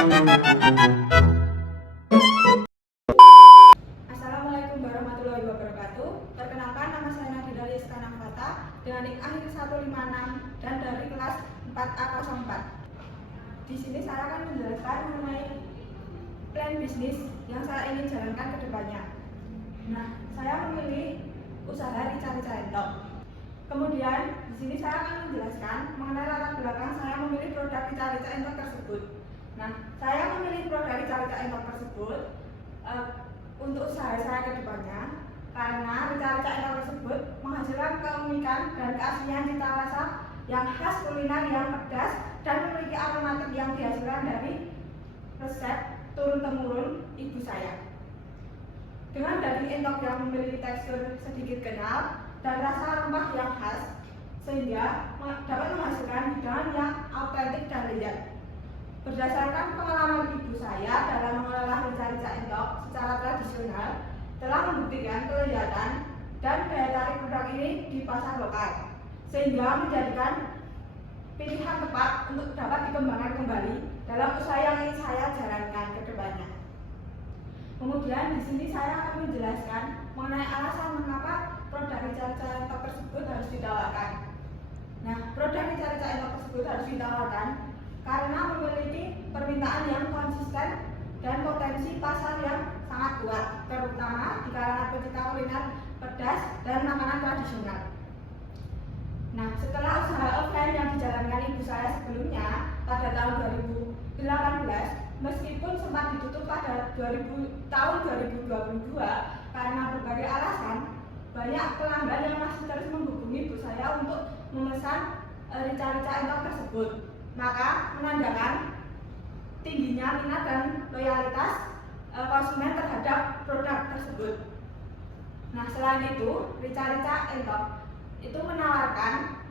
Assalamualaikum warahmatullahi wabarakatuh. Perkenalkan, nama saya Nadira Rizka Nafata dengan NIK akhir 156 dan dari kelas 4A04. Di sini saya akan menjelaskan mengenai plan bisnis yang saya ingin jalankan ke depannya. Nah, saya memilih usaha rica-rica entok. Kemudian di sini saya akan menjelaskan mengenai latar belakang saya memilih produk rica-rica entok tersebut. Nah, saya memilih produk rica-rica entok tersebut untuk usaha saya ke depannya karena rica-rica entok tersebut menghasilkan keunikan dan keaslian cita rasa yang khas kuliner yang pedas dan memiliki aromatik yang dihasilkan dari resep turun-temurun ibu saya. Dengan daging entok yang memiliki tekstur sedikit kental dan rasa rempah yang khas, sehingga dapat menghasilkan hidangan yang autentik dan lezat. Berdasarkan pengalaman ibu saya dalam mengolah rica-rica entok secara tradisional, telah membuktikan kelezatan dan daya tarik produk ini di pasar lokal, sehingga menjadikan pilihan tepat untuk dapat dikembangkan kembali dalam usaha yang ingin saya jalankan ke depannya. Kemudian di sini saya akan menjelaskan mengenai alasan mengapa produk rica-rica entok tersebut harus ditawarkan. Nah, produk rica-rica entok tersebut harus ditawarkan karena memiliki permintaan yang konsisten dan potensi pasar yang sangat kuat, terutama di kalangan pecinta kuliner pedas dan makanan tradisional. Nah, setelah usaha offline yang dijalankan ibu saya sebelumnya pada tahun 2018, meskipun sempat ditutup pada tahun 2022 karena berbagai alasan, banyak pelanggan yang masih terus menghubungi ibu saya untuk memesan rica-rica entok tersebut. Maka menandakan tingginya minat dan loyalitas konsumen terhadap produk tersebut. Nah, selain itu, rica-rica entok itu menawarkan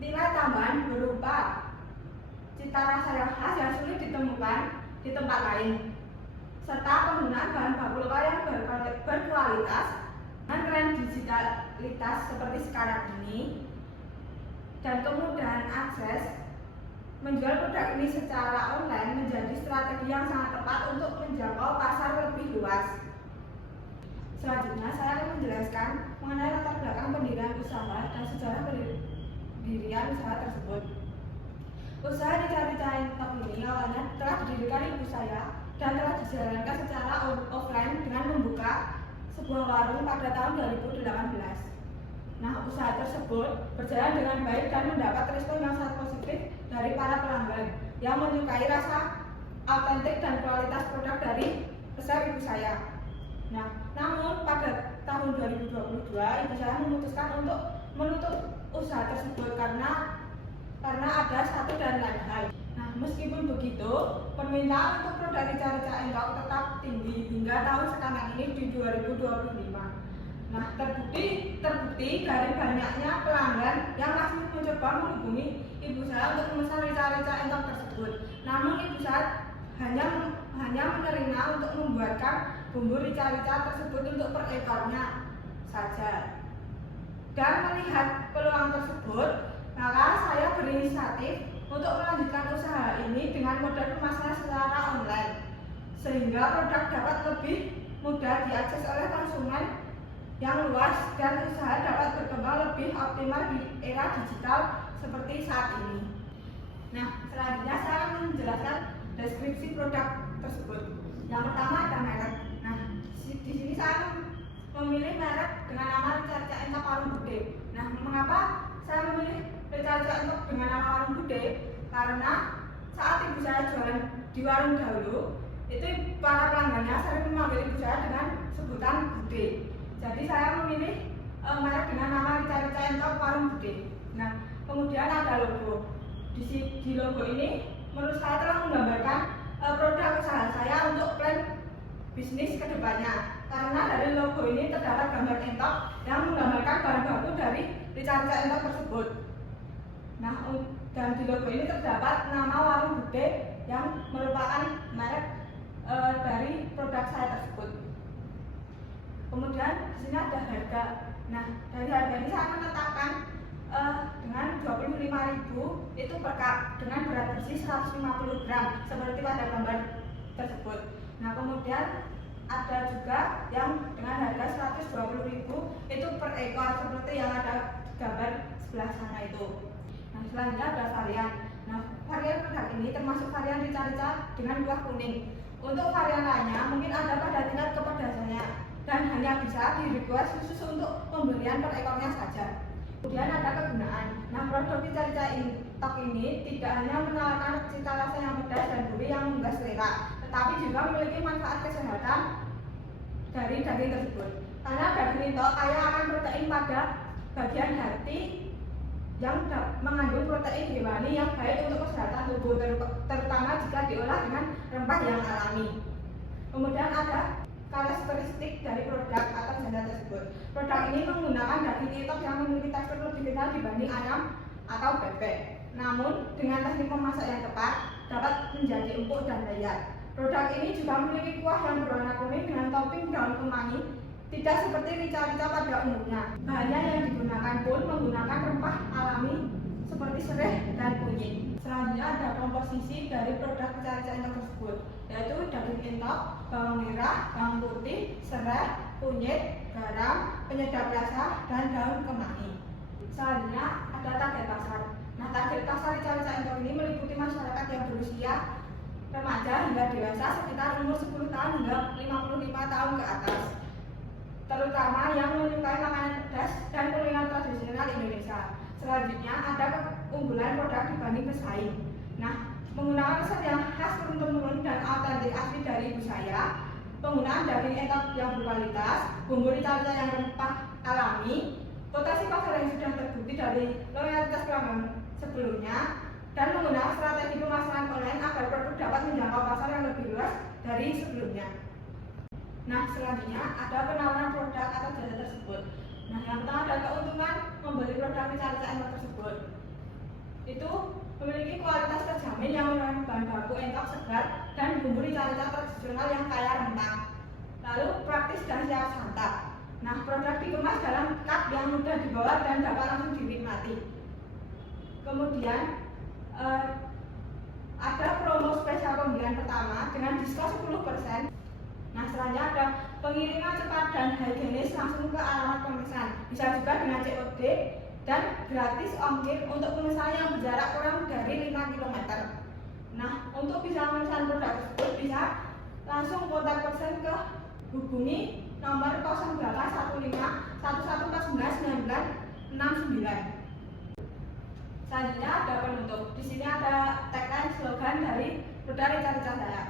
nilai tambahan berupa cita rasa yang khas yang sulit ditemukan di tempat lain, serta penggunaan bahan baku lokal yang berkualitas dan tren digitalitas seperti sekarang ini, dan kemudahan akses. Menjual produk ini secara online menjadi strategi yang sangat tepat untuk menjangkau pasar lebih luas. Selanjutnya saya akan menjelaskan mengenai latar belakang pendirian usaha dan sejarah pendirian usaha tersebut. Usaha rica-rica entok ini awalnya telah didirikan ibu saya dan telah dijalankan secara offline dengan membuka sebuah warung pada tahun 2018. Nah, usaha tersebut berjalan dengan baik dan mendapat respon yang sangat positif dari para pelanggan yang menyukai rasa autentik dan kualitas produk dari resep ibu saya. Nah, namun pada tahun 2022 ibu saya memutuskan untuk menutup usaha tersebut karena ada satu dan lain hal. Nah, meskipun begitu, permintaan untuk produk rica-rica entok tetap tinggi hingga tahun sekarang ini di 2025. Nah, terbukti dari banyaknya pelanggan yang masih mencoba menghubungi ibu saya untuk memesan rica-rica entok tersebut. Namun ibu saya hanya menerima untuk membuatkan bumbu rica-rica tersebut untuk per ekornya saja. Dan melihat peluang tersebut, maka saya berinisiatif untuk melanjutkan usaha ini dengan model pemasaran secara online, sehingga produk dapat lebih mudah diakses oleh konsumen yang luas dan usaha dapat berkembang lebih optimal di era digital seperti saat ini. Nah, selanjutnya saya akan menjelaskan deskripsi produk tersebut. Yang pertama ada merek. Nah, di sini saya memilih merek dengan nama rica-rica entok warung bude. Nah, mengapa saya memilih rica-rica entok dengan nama warung bude? Karena saat ibu saya jualan di warung dahulu, itu para pelanggannya sering memanggil ibu saya dengan sebutan bude. Jadi saya memilih merek dengan nama rica-rica entok warung bude. Nah, kemudian ada logo. Di logo ini menurut saya telah menggambarkan produk usaha saya untuk plan bisnis kedepannya. Karena dari logo ini terdapat gambar entok yang menggambarkan bahan baku dari rica-rica entok tersebut. Nah, dan di logo ini terdapat nama warung bude yang merupakan merek dari produk saya tersebut. Kemudian di sini ada harga. Nah, dari harga ini saya menetapkan dengan 25.000 itu per cup dengan berat bersih 150 gram seperti pada gambar tersebut. Nah, kemudian ada juga yang dengan harga 120.000 itu per ekor seperti yang ada gambar sebelah sana itu. Nah, selanjutnya ada varian. Nah, varian produk ini termasuk varian rica-rica dengan buah kuning. Untuk varian lainnya mungkin ada pada tingkat kepedasannya dan hanya bisa di-request khusus untuk pembelian per ekornya saja. Kemudian ada kegunaan. Nah, produk rica-rica ini tidak hanya menawarkan cita rasa yang pedas dan gurih yang menggugah selera, tetapi juga memiliki manfaat kesehatan dari daging tersebut. Karena daging itu kaya akan protein pada bagian hati yang mengandung protein hewani yang baik untuk kesehatan tubuh, terutama jika diolah dengan rempah yang alami. Kemudian ada karakteristik dari produk atau janda tersebut. Produk ini menggunakan daging itok yang memiliki tekstur lebih kental dibanding ayam atau bebek. Namun dengan teknik memasak yang tepat dapat menjadi empuk dan lezat. Produk ini juga memiliki kuah yang berwarna kuning dengan topping daun kemangi, tidak seperti rica-rica pada umumnya. Bahannya yang digunakan pun menggunakan rempah alami seperti serai dan kunyit. Selanjutnya ada komposisi dari produk rica-rica entok tersebut, yaitu daging entok, bawang merah, bawang putih, serai, kunyit, garam, penyedap rasa, dan daun kemangi. Selanjutnya ada target pasar. Nah, target pasar rica-rica entok ini meliputi masyarakat yang berusia remaja hingga dewasa sekitar umur 10 tahun hingga 55 tahun ke atas, terutama yang menyukai makanan pedas dan kuliner tradisional Indonesia. Selanjutnya ada keunggulan produk dibanding pesaing. Nah, menggunakan resep yang khas turun-temurun dan autentik asli dari ibu saya, penggunaan daging entok yang berkualitas, bumbu rica-rica yang rempah alami, potensi pasar yang sudah terbukti dari loyalitas pelanggan sebelumnya, dan menggunakan strategi pemasaran online agar produk dapat menjangkau pasar yang lebih luas dari sebelumnya. Nah, selanjutnya ada penawaran produk atau jasa tersebut. Nah, yang pertama ada keuntungan membeli produk rica-rica entok tersebut. Itu memiliki kualitas terjamin yang mengandung bahan baku entok segar dan bumbu rica-rica tradisional yang kaya rempah. Lalu praktis dan siap santap. Nah, produk dikemas dalam cup yang mudah dibawa dan dapat langsung dinikmati. Kemudian ada promo spesial pembelian pertama dengan diskon 10%. Nah, selanjutnya ada pengiriman cepat dan higienis langsung ke alamat pemesan. Bisa juga dengan COD dan gratis ongkir untuk pemesan yang berjarak kurang dari 5 km. Nah, untuk bisa memesan produk tersebut bisa langsung kontak person ke hubungi nomor 0815 1149 969. Selanjutnya ada penutup. Di sini ada tagline slogan dari produk rica-rica saya.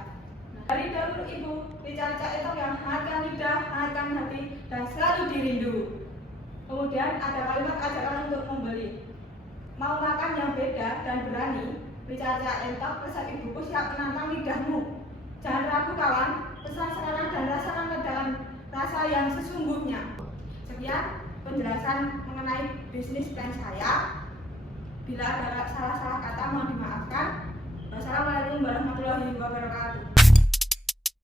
Dari dahulu ibu, rica-rica itu yang hangatkan lidah, hangatkan hati, dan selalu dirindu. Kemudian ada kalimat ajakan untuk membeli. Mau makan yang beda dan berani, rica-rica entok resep ibuku siap menantang lidahmu. Jangan ragu kawan, pesan sekarang dan rasakan ledakan rasa yang sesungguhnya. Sekian penjelasan mengenai bisnis plan saya. Bila ada salah-salah kata mohon dimaafkan. Wassalamualaikum warahmatullahi wabarakatuh.